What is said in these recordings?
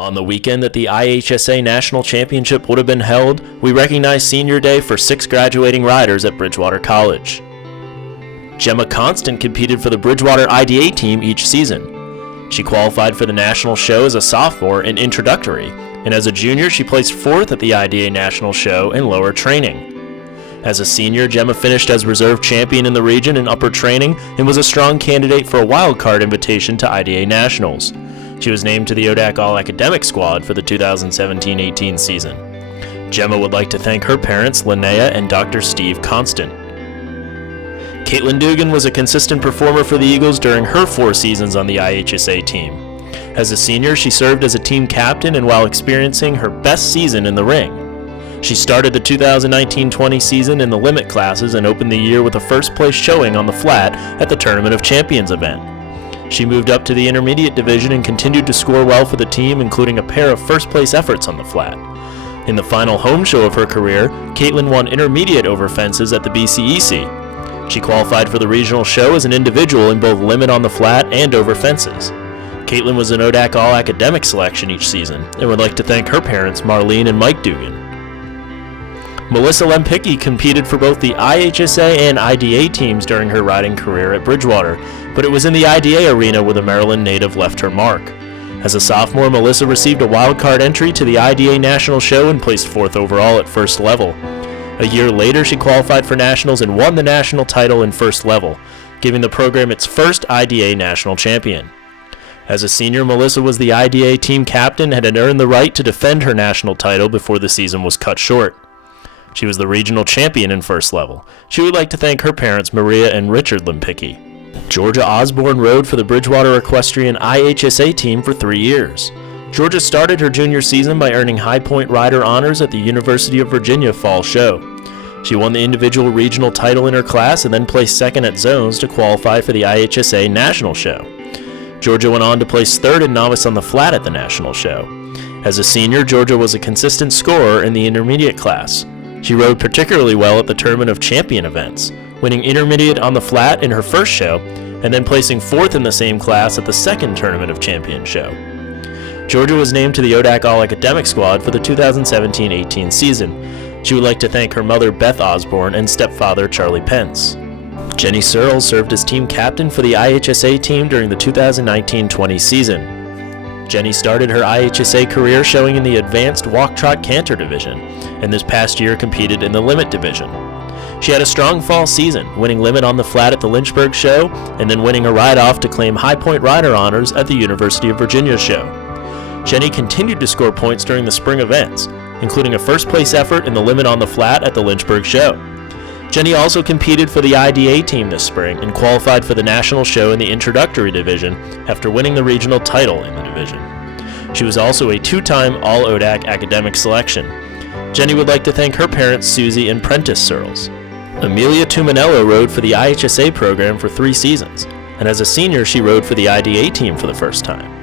On the weekend that the IHSA National Championship would have been held, we recognized Senior Day for 6 graduating riders at Bridgewater College. Gemma Constant competed for the Bridgewater IDA team each season. She qualified for the national show as a sophomore in introductory, and as a junior she placed 4th at the IDA National Show in lower training. As a senior, Gemma finished as reserve champion in the region in upper training and was a strong candidate for a wildcard invitation to IDA Nationals. She was named to the ODAC All-Academic Squad for the 2017-18 season. Gemma would like to thank her parents, Linnea and Dr. Steve Constant. Katelyn Dugan was a consistent performer for the Eagles during her 4 seasons on the IHSA team. As a senior, she served as a team captain and while experiencing her best season in the ring. She started the 2019-20 season in the limit classes and opened the year with a first-place showing on the flat at the Tournament of Champions event. She moved up to the intermediate division and continued to score well for the team, including a pair of first-place efforts on the flat. In the final home show of her career, Katelyn won intermediate over fences at the BCEC. She qualified for the regional show as an individual in both limit on the flat and over fences. Katelyn was an ODAC All-Academic selection each season and would like to thank her parents, Marlene and Mike Dugan. Lemke competed for both the IHSA and IDA teams during her riding career at Bridgewater, but it was in the IDA arena where the Maryland native left her mark. As a sophomore, Melissa received a wildcard entry to the IDA National Show and placed 4th overall at first level. A year later, she qualified for nationals and won the national title in first level, giving the program its first IDA national champion. As a senior, Melissa was the IDA team captain and had earned the right to defend her national title before the season was cut short. She was the regional champion in first level. She would like to thank her parents, Maria and Richard Lemke. Georgia Osborne rode for the Bridgewater Equestrian IHSA team for 3 years. Georgia started her junior season by earning High Point Rider honors at the University of Virginia Fall Show. She won the individual regional title in her class and then placed 2nd at zones to qualify for the IHSA National Show. Georgia went on to place 3rd in novice on the flat at the National Show. As a senior, Georgia was a consistent scorer in the intermediate class. She rode particularly well at the Tournament of Champion events, winning intermediate on the flat in her first show, and then placing 4th in the same class at the second Tournament of Champion show. Georgia was named to the ODAC All-Academic Squad for the 2017-18 season. She would like to thank her mother, Beth Osborne, and stepfather, Charlie Pence. Jenny Searle served as team captain for the IHSA team during the 2019-20 season. Jenny started her IHSA career showing in the Advanced Walk-Trot Canter division, and this past year competed in the Limit division. She had a strong fall season, winning Limit on the flat at the Lynchburg show, and then winning a ride-off to claim High Point Rider honors at the University of Virginia show. Jenny continued to score points during the spring events, including a first-place effort in the Limit on the flat at the Lynchburg show. Jenny also competed for the IDA team this spring and qualified for the national show in the introductory division after winning the regional title in the division. She was also a 2-time All-ODAC academic selection. Jenny would like to thank her parents, Susie and Prentice Searles. Amelia Mennella rode for the IHSA program for 3 seasons, and as a senior she rode for the IDA team for the first time.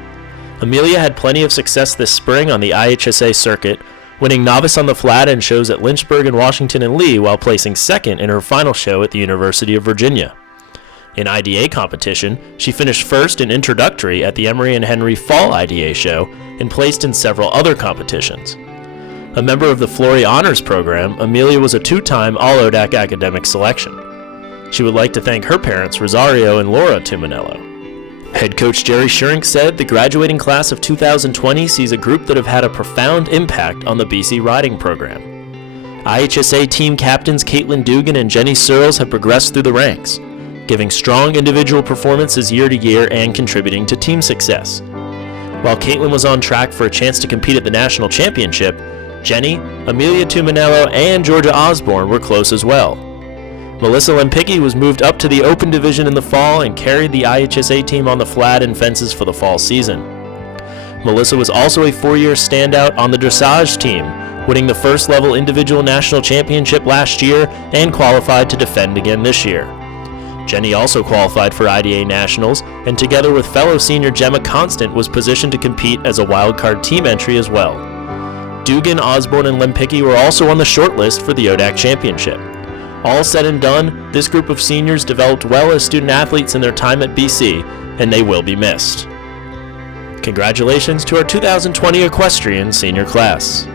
Amelia had plenty of success this spring on the IHSA circuit, winning novice on the flat and shows at Lynchburg and Washington and Lee while placing 2nd in her final show at the University of Virginia. In IDA competition, she finished 1st in introductory at the Emory and Henry Fall IDA show and placed in several other competitions. A member of the Flory Honors program, Amelia was a 2-time All-ODAC academic selection. She would like to thank her parents, Rosario and Laura Tuminello. Head coach Jerry Schurink said the graduating class of 2020 sees a group that have had a profound impact on the BC riding program. IHSA team captains Katelyn Dugan and Jenny Searle have progressed through the ranks, giving strong individual performances year to year and contributing to team success. While Katelyn was on track for a chance to compete at the national championship, Jenny, Amelia Mennella, and Georgia Osborne were close as well. Melissa Lemke was moved up to the open division in the fall and carried the IHSA team on the flat and fences for the fall season. Melissa was also a 4-year standout on the dressage team, winning the first level individual national championship last year and qualified to defend again this year. Jenny also qualified for IDA Nationals, and together with fellow senior Gemma Constant was positioned to compete as a wildcard team entry as well. Dugan, Osborne, and Lemke were also on the shortlist for the ODAC Championship. All said and done, this group of seniors developed well as student athletes in their time at BC, and they will be missed. Congratulations to our 2020 Equestrian senior class.